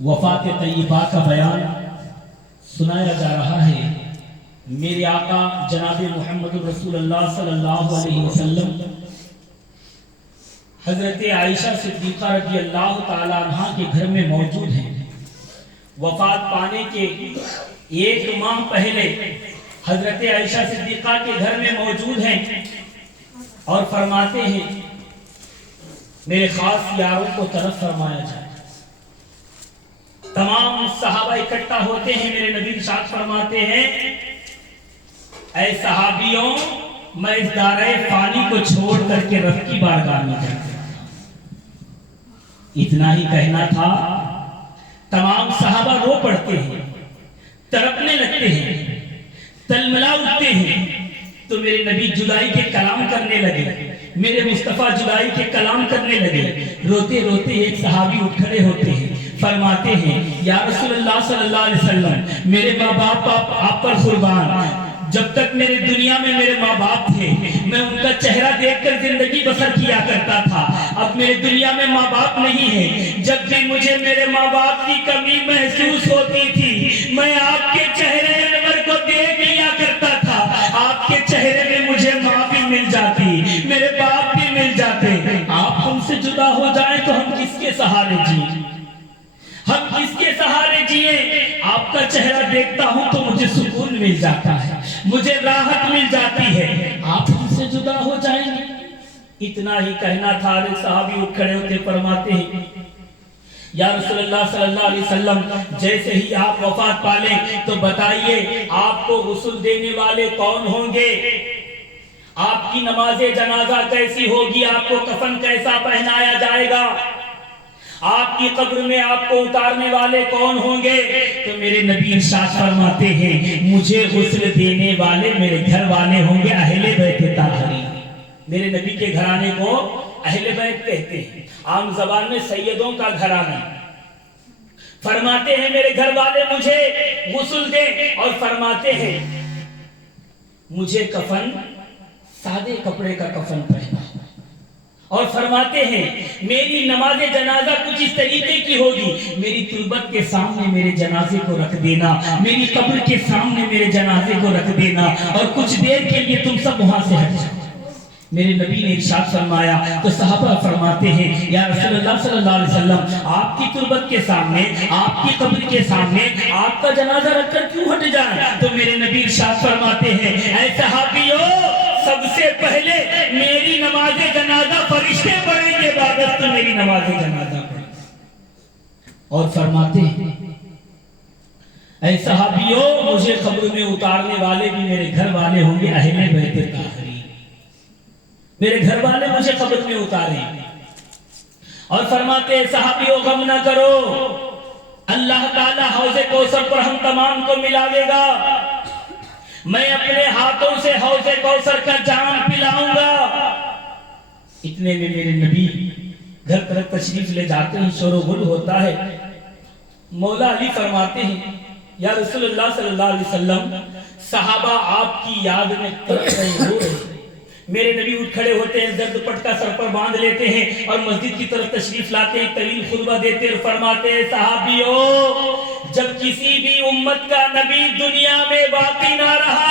वफात तय्यबा का बयान सुनाया जा रहा है। मेरे आका जनाब मोहम्मद रसूलुल्लाह सल्लल्लाहु अलैहि वसल्लम हजरत आयशा सिद्दीक़ा रज़ी अल्लाह ताला अन्हा के घर में मौजूद हैं। वफात पाने के एक माह पहले हजरत आयशा सिद्दीक़ा के घर में मौजूद हैं और फरमाते हैं मेरे खास यारों को तरफ फरमाया जाए। तमाम सहाबा इकट्ठा होते हैं। मेरे नबी इरशाद फरमाते हैं ऐ सहाबियों, मैं इस दारे फानी को छोड़ करके रब की बारगाह में जाता हूं। इतना ही कहना था। तमाम सहाबा रो पड़ते हैं, तड़पने लगते हैं, तलमला उठते हैं। तो मेरे नबी जुदाई के कलाम करने लगे, मेरे मुस्तफा जुदाई के कलाम करने लगे। रोते रोते एक सहाबी उठ खड़े होते हैं, फरमाते हैं या रसूलुल्लाह सल्लल्लाहु अलैहि वसल्लम, मेरे माँ बाप आप पर कुर्बान। जब तक मेरे दुनिया में मेरे माँ बाप थे, मैं उनका चेहरा देखकर जिंदगी बसर किया करता था। अब मेरे दुनिया में माँ बाप नहीं है। जब भी मुझे मेरे माँ बाप की कमी महसूस होती थी, मैं आपके चेहरे अनवर को देख लिया करता था। आपके चेहरे में मुझे माँ भी मिल जाती, मेरे बाप भी मिल जाते। आप हमसे जुदा हो जाए तो हम किसके सहारे जिए, हम किसके सहारे जिए। आपका चेहरा देखता हूं तो मुझे सुकून मिल जाता है, मुझे राहत मिल जाती है। आप हमसे जुदा हो जाएंगे। इतना ही कहना था। एक सहाबी उठ खड़े होते फरमाते हैं या रसूलुल्लाह सल्लल्लाहु अलैहि वसल्लम, जैसे ही आप वफात पालें तो बताइए आपको गुस्ल देने वाले कौन होंगे, आपकी नमाज़े जनाजा कैसी होगी, आपको कफन कैसा पहनाया जाएगा, आपकी कब्र में आपको उतारने वाले कौन होंगे। तो मेरे नबी इरशाद फरमाते हैं मुझे गुस्ल देने वाले मेरे घर वाले होंगे, अहले बैत ताहरी। मेरे नबी के घराने को अहले बैत कहते हैं, आम जबान में सैयदों का घराना। फरमाते हैं मेरे घर वाले मुझे गुस्ल दें और फरमाते हैं मुझे कफन सादे कपड़े का कफन पहना और फरमाते हैं मेरी नमाज़े जनाजा कुछ इस तरीके की होगी, मेरी तुरबत के सामने मेरे जनाजे को रख देना, मेरी कब्र के सामने मेरे जनाजे को रख देना और कुछ देर के लिए तुम सब वहां से हट जाओ। मेरे नबी ने इरशाद फरमाया तो सहाबा फरमाते हैं या रसूलुल्लाह सल्लल्लाहु अलैहि वसल्लम, आपकी तुरबत के सामने, आपकी कब्र के सामने आपका जनाजा रखकर क्यों हट जाए। तो मेरे नबी इरशाद फरमाते हैं ऐ सहाबियों, सबसे पहले मेरी नमाज़े जनाजा फरिश्ते पढ़ेंगे, बाद तो मेरी नमाज़े जनाजा पढ़ेंगे। और फरमाते हैं ऐ सहाबियों, मुझे कब्र में उतारने वाले भी मेरे घर वाले होंगे, अहले बैत ताहरी। मेरे घर वाले मुझे कब्र में उतारेंगे। और फरमाते हैं सहाबियों, गम ना करो, अल्लाह ताला हौज़े कौसर पर हम तमाम को मिलावेगा। मैं अपने हाथों से हौज़े कौसर का जाम पिलाऊंगा। इतने में मेरे नबी घर तरफ तशरीफ ले जाते हैं, शोर गुल होता है। मौला अली फरमाते हैं या रसूलुल्लाह सल्लल्लाहु अलैहि वसल्लम, सहाबा आपकी याद में तड़प रहे हो। मेरे नबी उठ खड़े होते हैं, दर्द पटका सर पर बांध लेते हैं और मस्जिद की तरफ तशरीफ लाते हैं, तवील खुतबा देते हैं और फरमाते हैं सहाबियों, जब किसी भी उम्मत का नबी दुनिया में बाकी ना रहा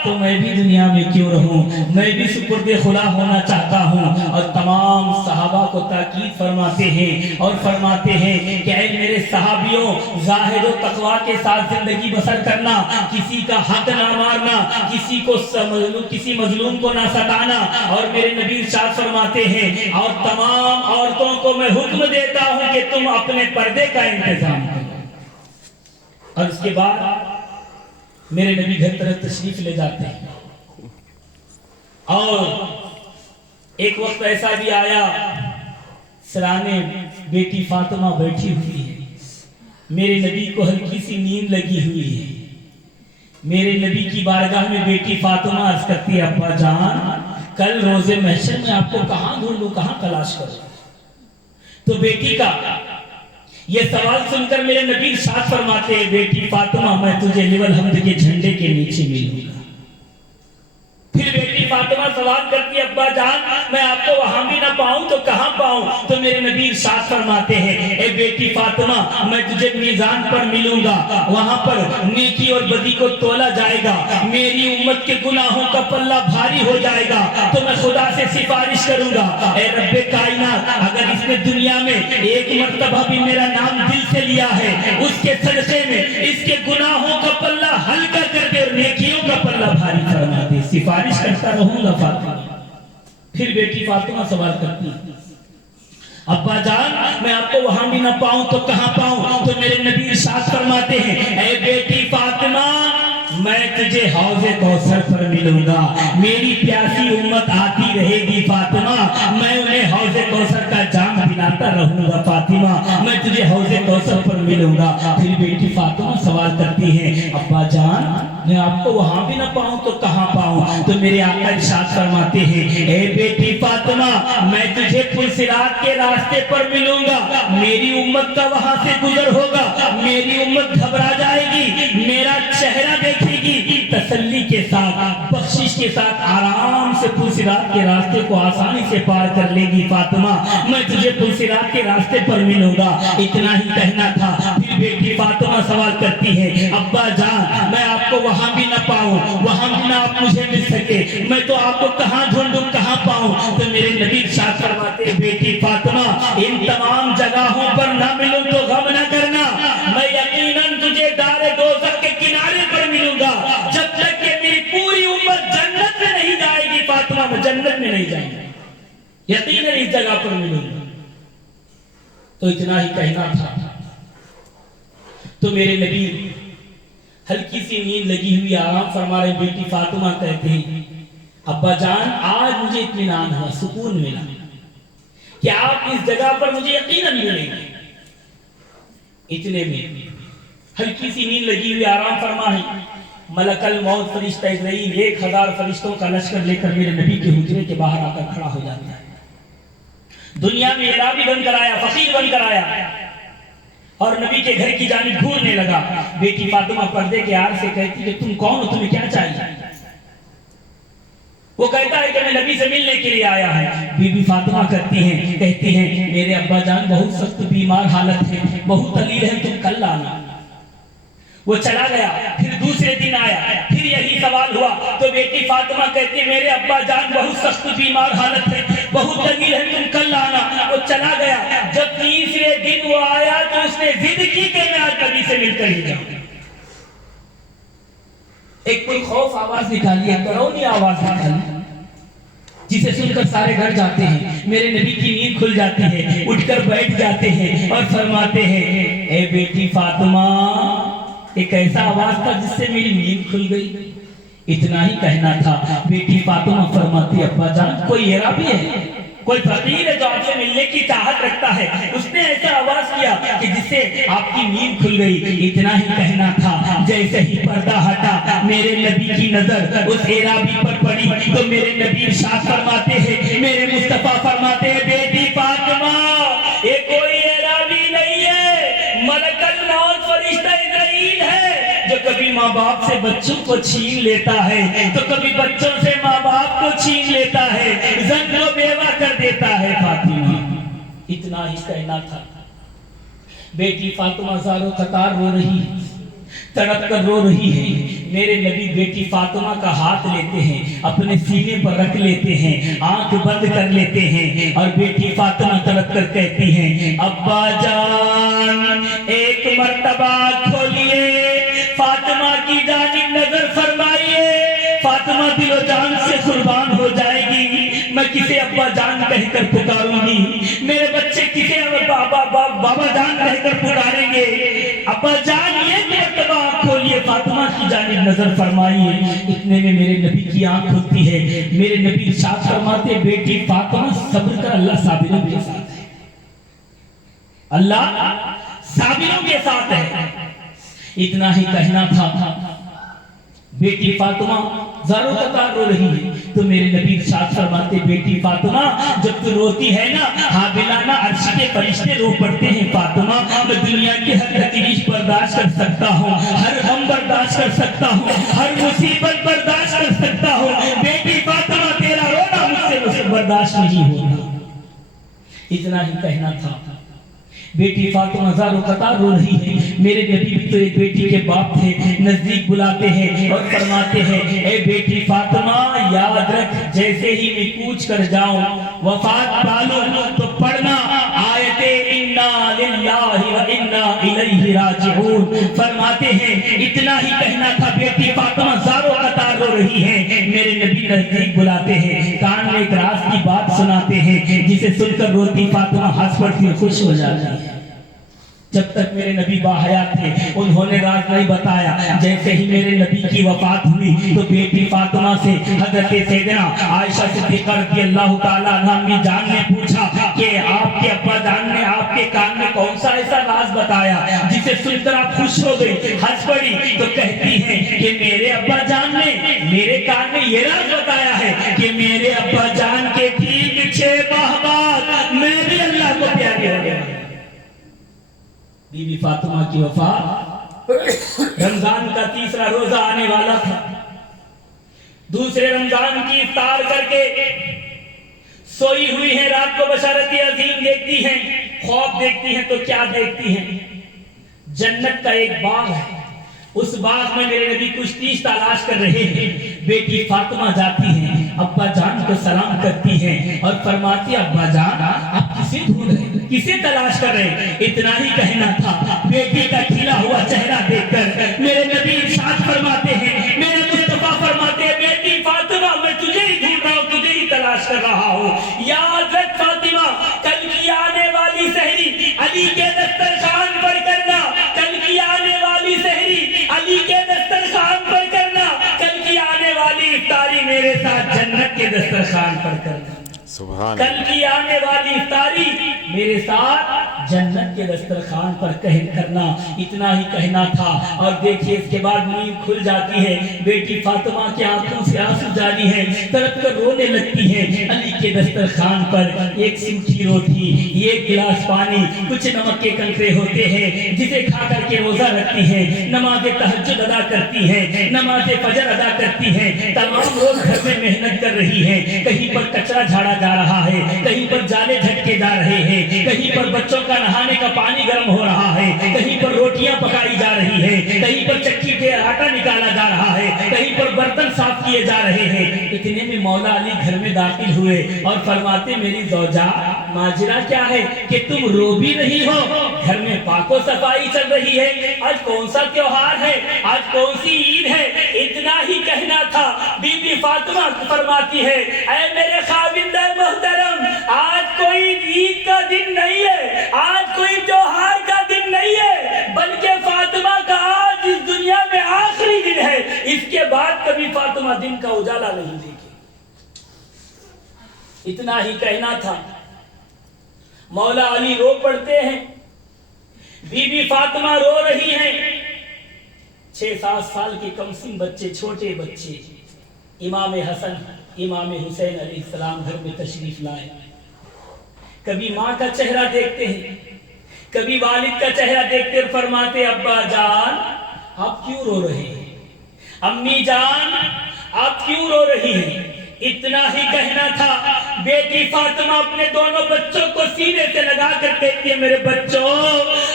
तो मैं भी दुनिया में क्यों रहूं, मैं भी सुपुर्दे खुदा होना चाहता हूं। और तमाम सहाबा को ताकीद फरमाते हैं और फरमाते हैं कि ऐ मेरे सहाबियों, ज़ाहिद व तक़वा के साथ जिंदगी बसर करना, किसी का हक ना मारना, किसी मजलूम को ना सताना। और मेरे नबी इरशाद फरमाते हैं और तमाम औरतों को मैं हुक्म देता हूं कि तुम अपने पर्दे का इंतजाम करो। और इसके बाद मेरे नबी घर तरफ तशरीफ ले जाते हैं। और एक वक्त ऐसा भी आया, सराने बेटी फातिमा बैठी हुई है, मेरे नबी को हल्की सी नींद लगी हुई है। मेरे नबी की बारगाह में बेटी फातिमा अर्ज करती है अब्बा जान, कल रोजे महशर में आपको कहां ढूंढूं, कहां तलाश करूं। तो बेटी का ये सवाल सुनकर मेरे नबी इरशाद फरमाते हैं बेटी फातिमा, मैं तुझे लिवल हम्द के झंडे के नीचे मिलूंगा। फिर बेटी फातिमा سوال کرتی ہے ابا جان میں آپ کو وہاں بھی نہ پاؤں تو کہاں پاؤں؟ تو میرے نبی ارشاد فرماتے ہیں اے بیٹی فاطمہ میں تجھے میزان پر ملوں گا، وہاں پر نیکی اور بدی کو تولا جائے گا، میری امت کے گناہوں کا پلہ بھاری ہو جائے گا، تو میں خدا سے سفارش کروں گا اے رب کائنات اگر اس نے دنیا میں ایک مرتبہ بھی میرا نام دل سے لیا ہے اس کے صدقے میں اس کے گناہوں کا پلہ ہلکا کر دے اور نیکیوں کا پلہ بھاری فرما دے، سفارش کرتا رہوں گا فاطمہ۔ پھر بیٹی فاطمہ سوال کرتی ابا جان میں آپ کو وہاں بھی نہ پاؤں تو کہاں پاؤں؟ تو میرے نبی ارشاد فرماتے ہیں اے بیٹی فاطمہ میں تجھے حوض کوثر پر ملوں گا، میری پیاسی امت آتی رہے گی فاطمہ، میں انہیں حوض کوثر کا جام پلاتا رہوں گا فاطمہ، میں تجھے حوض کوثر پر ملوں گا۔ پھر بیٹی فاطمہ سوال کرتی ہے ابا جان میں آپ کو وہاں بھی نہ پاؤں تو کہاں پاؤں؟ تو میرے آقا ارشاد فرماتے ہیں اے بیٹی فاطمہ میں تجھے پلصراط کے راستے پر ملوں گا، میری امت کا وہاں سے گزر ہوگا، میری امت گھبرا جائے گی، میرا چہرہ دیکھے گی، تسلی کے ساتھ بخشش کے ساتھ آرام سے پلصراط کے راستے کو آسانی سے پار کر لے گی فاطمہ، میں تجھے پلصراط کے راستے پر ملوں گا۔ اتنا ہی کہنا تھا۔ پھر بیٹی فاطمہ سوال کرتی ہے ابا جان میں آپ کو وہاں بھی نہ پاؤں، وہاں بھی نہ آپ مجھے مل سکے، میں تو آپ کو کہاں ڈھونڈوں کہاں پاؤں؟ تو میرے نبی ارشاد فرماتے بیٹی فاطمہ ان تمام جگہوں پر نہ ملوں تو غم نہ کرنا، میں یقیناً تجھے دار دوزخ کے کنارے پر ملوں گا، جب تک کہ میری پوری امت جنت میں نہیں جائے گی فاطمہ میں جنت میں نہیں جائیں گے، یقیناً اس جگہ پر ملوں گا۔ تو اتنا ہی کہنا تھا۔ تو میرے نبی ہلکی سی نیند لگی ہوئی آرام فرما رہے، بیٹی فاطمہ کہتے ہیں ابا جان آج مجھے اطمینان ہوا، سکون ملا کہ آپ اس جگہ پر مجھے یقیناً ملیں گے۔ اتنے میں ہلکی سی نیند لگی ہوئی آرام فرما ہے، ملک الموت فرشتہ اسرائیل 1000 فرشتوں کا لشکر لے کر میرے نبی کے حجرے کے باہر آ کر کھڑا ہو جاتا ہے۔ دنیا میں اعرابی بن کر آیا، فقیر بن کر آیا اور نبی کے گھر کی جانب گھورنے لگا۔ بیٹی فاطمہ پردے کے آڑ سے کہتی کہ تم کون ہو، تمہیں کیا چاہیے؟ وہ کہتا ہے کہ میں نبی سے ملنے کے لیے آیا ہوں۔ بی بی فاطمہ کہتی ہیں میرے ابا جان بہت سخت بیمار حالت ہے، بہت علیل ہے، تم کل آنا۔ وہ چلا گیا، پھر دوسرے دن آیا، پھر یہی سوال ہوا تو بیٹی فاطمہ کہتی میرے ابا جان بہت سخت بیمار حالت ہے، بہت علیل ہے، تم کل آنا۔ وہ چلا گیا، جب تیسرے دن وہ آیا تو اس نے ضد کی کہ میں آج نبی سے مل کر ہی جاؤں۔ ایک کوئی خوف آواز نکالی ہے، ڈراؤنی آواز نکالی جسے سن کر سارے گھر جاتے ہیں، میرے نبی کی نیند کھل جاتی ہے، اٹھ کر بیٹھ جاتے ہیں اور فرماتے ہیں اے بیٹی فاطمہ ایک ایسا آواز تھا جس سے میری نیند کھل گئی۔ اتنا ہی کہنا تھا۔ بیٹی فاطمہ فرماتی ابا جان کوئی اعرابی ہے، کوئی فقیر ہے جو آپ سے ملنے کی چاہت رکھتا ہے، اس نے ایسا آواز کیا کہ جس سے آپ کی نیند کھل گئی۔ اتنا ہی کہنا تھا۔ جیسے ہی پردہ ہٹا میرے نبی کی نظر اس اعرابی پر پڑی تو میرے نبی ارشاد فرماتے ہیں، میرے مصطفیٰ فرماتے ہیں بیٹی فاطمہ یہ کوئی اعرابی نہیں ہے، ملک الموت فرشتہ اسرائیل ہے جو کبھی ماں باپ سے بچوں کو چھین لیتا ہے تو کبھی بچوں سے ماں باپ کو چھین لیتا ہے، زن کو بیوہ کر دیتا ہے فاطمہ۔ اتنا ہی کہنا تھا۔ بیٹی فاطمہ زاروں قطار رو رہی ہے، تڑپ کر رو رہی ہے۔ میرے نبی بیٹی فاطمہ کا ہاتھ لیتے ہیں، اپنے سینے پر رکھ لیتے ہیں، آنکھ بند کر لیتے ہیں اور بیٹی فاطمہ تڑپ کر کہتی ہیں ابا جان ایک مرتبہ کھولیے، فاطمہ کی جانب نظر فرمائیے، فاطمہ دل و جان سے قربان ہو جائے گی، میں کسے ابا جان کہہ کر پکاروں گی، میرے بچے کسے بابا جان کہہ کر پکاریں گے، ابا جان یہ مرتبہ کھولیے، فاطمہ کی جانب نظر فرمائیے۔ اتنے میں میرے نبی کی آنکھ کھلتی ہے، میرے نبی ارشاد فرماتے بیٹی فاطمہ صبر کر، اللہ صابروں کے ساتھ ہے، اللہ صابروں کے ساتھ ہے۔ اتنا ہی کہنا تھا۔ بیٹی فاطمہ زاروں قطار رو رہی ہے تو میرے نبی ارشاد فرماتے بیٹی فاطمہ جب تو روتی ہے نا حاملانہ عرش کے فرشتے رو پڑتے ہیں فاطمہ، میں دنیا کی ہر تکلیف برداشت کر سکتا ہوں، ہر غم برداشت کر سکتا ہوں، ہر مصیبت برداشت کر سکتا ہوں، بیٹی فاطمہ تیرا رو बर्दाश्त नहीं होता। इतना ही कहना था। बेटी फातिमा ज़ारो कतार रो रही है। मेरे नबी भी तो एक बेटी के बाप थे। नजदीक बुलाते हैं और फरमाते हैं, ए बेटी फातिमा याद रख, जैसे ही मैं कूच कर जाऊं वफात पालूं तो पढ़ना आयते इन्ना लिल्लाहि व इन्ना इलैहि राजिऊन। फरमाते हैं इतना ही कहना था। बेटी फातिमा ज़ारो कतार रो रही है। मेरे नबी नजदीक बुलाते हैं, कान में एक राज की बात सुनाते हैं जिसे सुनकर रोती फातिमा हंस पड़ती, खुश हो जाती है। जब तक मेरे नबी बाहयात थे उन्होंने राज नहीं बताया। जैसे ही मेरे नबी की वफात हुई तो बेटी फातिमा से हजरत सैयदना आयशा सिद्दीक़ा रज़ियल्लाहु ताला अन्हा अम्मी जान ने पूछा कि आपके अब्बा जान ने आपके कान में कौन सा ऐसा राज बताया जिसे सुनकर आप खुश हो गई, हंस पड़ी। तो कहती हैं कि मेरे अब्बा जान ने मेरे कान में ये राज बताया है कि मेरे अब्बा जान के ठीक 6 माह बाद मैं भी अल्लाह को प्यारी हो गया। बीबी फातिमा की वफात, रमजान का तीसरा रोजा आने वाला था। दूसरे रमजान की इफ्तार करके सोई हुई है, रात को बशारत अजीम देखती हैं, ख्वाब देखती हैं। तो क्या देखती हैं? जन्नत का एक बाग है, उस बाग में मेरे नबी कुछ चीज तलाश कर रहे हैं। बेटी फातिमा जाती है, अब्बा जान को सलाम करती है और फरमाती, अब्बा जान आप किसे ढूंढ रहे हैं, किसे तलाश कर रहे हैं? इतना ही कहना था। बेटी का खिला हुआ चेहरा देखकर मेरे नबी इरशाद फरमाते हैं, मेरे मुस्तफा फरमाते हैं, बेटी फातिमा मैं तुझे ही ढूंढ रहा हूँ, तुझे ही तलाश कर रहा हूँ। याद रख फातिमा, कल की आने वाली सहरी अली के दस्तरखान पर करना, कल की आने वाली सहरी अली के दस्तरखान पर करना, कल की आने वाली इफ्तारी मेरे साथ जन्नत के दस्तरखान पर करना। कल की आने वाली इफ्तारी मेरे साथ जन्नत के दस्तरखान पर करना। इतना ही कहना था। और देखिए इसके बाद नींद खुल जाती है। बेटी फातिमा की आंखों से आंसू जारी है, तड़प कर रोने लगती है। अली के दस्तरखान पर एक सूखी रोटी, एक गिलास पानी, कुछ नमक के कंकरे होते हैं जिसे खा करके रोजा रखती है, नमाज तहज्जुद अदा करती है, नमाज फजर अदा करती है। तमाम रोज घर में मेहनत कर रही है। कहीं पर कचरा झाड़ा जा रहा है, कहीं पर जाले झटके जा रहे हैं, कहीं पर बच्चों का नहाने का पानी गर्म हो रहा है, कहीं पर रोटियां पकाई जा रही है, कहीं पर चक्की से आटा निकाला जा रहा है, कहीं पर बर्तन साफ किए जा रहे हैं। इतने में मौला अली घर में दाखिल हुए और फरमाते, मेरी ज़ौजा माजरा क्या है कि तुम रो भी रही हो, घर में पाको सफाई चल रही है, आज कौन सा त्योहार है, आज कौन सी ईद है? इतना ही कहना था। बीबी फातिमा फरमाती है, ऐ मेरे खाविंदा मोहतरम, आज कोई ईद का दिन नहीं है, आज कोई त्योहार का दिन नहीं है, बल्कि फातिमा का आज इस दुनिया में आखिरी दिन है। इसके बाद कभी फातिमा दिन का उजाला नहीं देगी। इतना ही कहना था। मौला अली रो पड़ते हैं, बीबी फातिमा रो रही हैं। 6-7 साल के कमसिन बच्चे, छोटे बच्चे, इमाम हसन इमाम हुसैन अलैहिस्सलाम घर में तशरीफ लाए। कभी माँ का चेहरा देखते हैं, कभी वालिद का चेहरा देखते और फरमाते, अब्बा जान आप क्यों रो रहे हैं, अम्मी जान आप क्यों रो रही हैं? इतना ही कहना था। बेटी फातिमा अपने दोनों बच्चों को सीने से लगा कर कहती है, मेरे बच्चों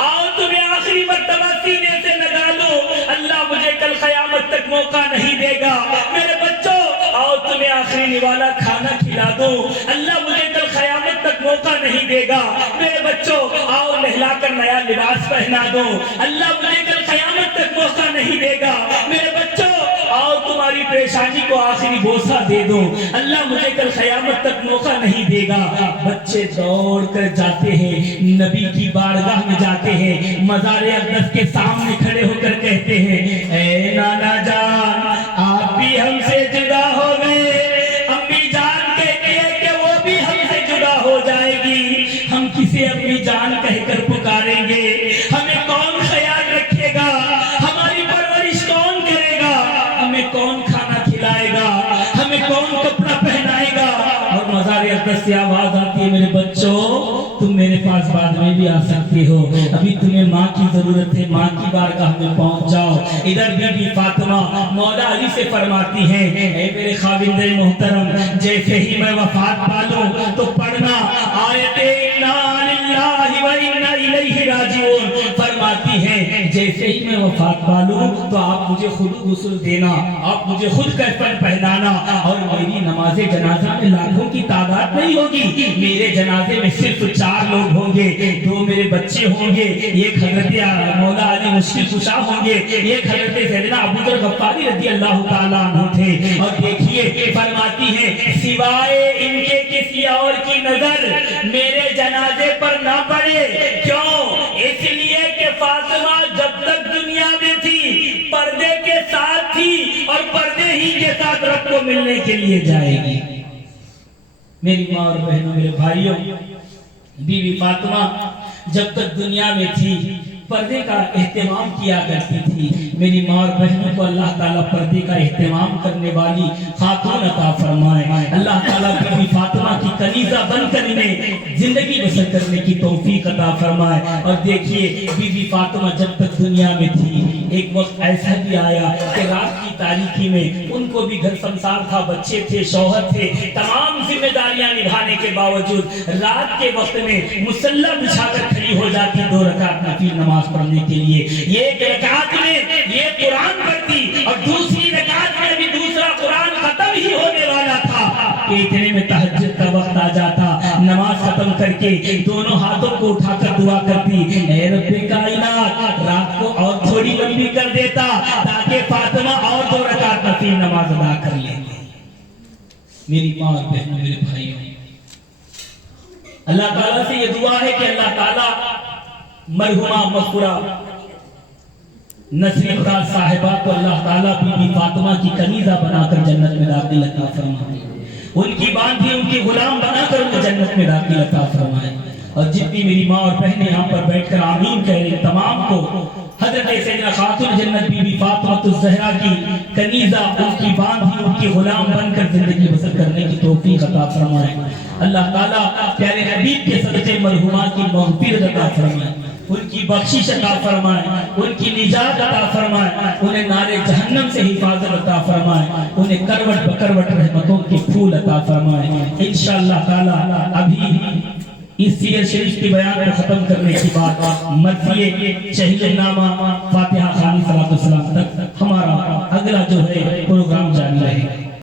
आओ तुम्हें आखिरी मर्तबा सीने से लगा लो, अल्लाह मुझे कल क़यामत तक मौका नहीं देगा। मेरे बच्चों आओ तुम्हें आखिरी निवाला खाना खिला दो, अल्लाह मुझे कल क़यामत तक मौका नहीं देगा। मेरे बच्चों आओ नहलाकर नया लिबास पहना दो, अल्लाह मुझे कल क़यामत तक मौका नहीं देगा। मेरे बच्चों आओ तुम्हारी परेशानी को आखिरी बोसा दे दो, अल्लाह मुझे कल क़यामत तक मौका नहीं देगा। बच्चे दौड़ कर जाते हैं, नबी की बारगाह में जाते हैं, मज़ार अक़दस के सामने खड़े होकर कहते हैं, ऐ नाना जान आप भी हमसे जुदा हो गए। अम्मी जान कहती है कि वो भी हमसे जुदा हो जाएगी। हम किसे अपनी जान कहकर पुकारेंगे? हमें कौन ख्याल रखेगा? हमारी परवरिश कौन करेगा? हमें कौन खाना खिलाएगा? हमें कौन कपड़ा पहनाएगा? और मज़ार अक़दस से आवाज आती है, मेरे बच्चों तुम मेरे पास बाद में में भी आ सकते हो, अभी तुम्हें माँ की जरूरत है, माँ की बारगाह में पहुंच जाओ। इधर बीबी फातिमा मौला अली से फरमाती है, ऐ मेरे खाविंदे मोहतरम, जैसे ही मैं वफात पालूं तो पढ़ना आयते इन्ना लिल्लाहि व इन्ना इलैहि राजिऊन। फरमाती है जैसे ही मैं वफात पालूं तो आप मुझे खुद गुस्ल देना, आप मुझे खुद कफन पहनाना, और मेरी नमाज़े जनाजा में लाखों की तादाद नहीं होगी, मेरे जनाजे में सिर्फ 4 लोग होंगे, 2 मेरे बच्चे होंगे, एक हजरत मौला अली मुश्किल कुशा होंगे, एक हजरत सैयदना अबू ज़र गफ्फारी रज़ी अल्लाह ताला अन्हु थे। और देखिए फरमाती है सिवाय इनके किसी और की नजर मेरे जनाजे पर ना पड़े। क्यों? इसलिए कि फातिमा जब तक दुनिया में थी पर्दे के साथ थी और पर्दे ही के साथ रब को मिलने के लिए जाएगी। मेरी माँ और बहनों, मेरे भाइयों, बीवी फातिमा जब तक दुनिया में थी पर्दे का एहतमाम किया करती थी। मेरी माँ और बहनों को अल्लाह ताला पर्दे का एहतमाम करने वाली खातून अता फरमाए। अल्लाह ताला बीवी फातिमा की कनीज़ा बनकर इन्हें जिंदगी बसर करने की तौफीक अता फरमाए। और देखिए बीवी फातिमा जब तक दुनिया में थी एक वक्त ऐसा भी आया कि रात की तारीकी में उनको भी घर संसार था, बच्चे थे, शौहर थे, तमाम जिम्मेदारियां निभाने के बावजूद रात के वक्त में मुसल्ला बिछाकर खड़ी हो जाती 2 रकात नफिल नमाज पढ़ने के लिए। एक रकात में ये कुरान पढ़ती और दूसरी रकात में भी दूसरा कुरान खत्म ही होने वाला था कि इतने में तहज्जुद का वक्त आ जाता। नमाज खत्म करके दोनों हाथों को उठाकर दुआ करती, ऐ रब्बे कायनात रात को और थोड़ी लंबी कर देता ताकि फातिमा और 2 रकात नफिल नमाज अदा कर ले। मेरी माँ और बहनों, मेरे भाइयों, अल्लाह ताला से ये दुआ है कि अल्लाह ताला मरहुमा मकबूरा नसरीन खान साहिबा को अल्लाह ताला बीबी फातिमा की कनीज़ा बनाकर जन्नत में दाखिल अता फरमाए, उनकी बांधी उनकी गुलाम बनाकर उन्हें जन्नत में दाखिल अता फरमाए। और जितनी मेरी माँ और बहनें यहाँ पर बैठकर आमीन कह रही तमाम को हजरत सैयदा खातून जन्नत बीबी फातिमा ज़हरा की कनीज़ा उनकी बांधी उनकी गुलाम बनकर जिंदगी बसर करने की तौफीक अता फरमाए। अल्लाह ताला प्यारे हबीब के सदक़े मरहुमा की मग़फ़िरत अता फरमाए, उनकी बख्शिश अता फरमाए, उनकी निजात अता फरमाए, उन्हें नारे जहन्नम से हिफाजत अता फरमाए, उन्हें करवट बकरवट रहमतों के फूल अता फरमाए। इंशाअल्लाह ताला अभी इस सीरत शरीफ के बयान को खत्म करने के बाद मर्ज़िए शहीद नामा फातिहा खानी सलातो सलाम तक हमारा अगला जो है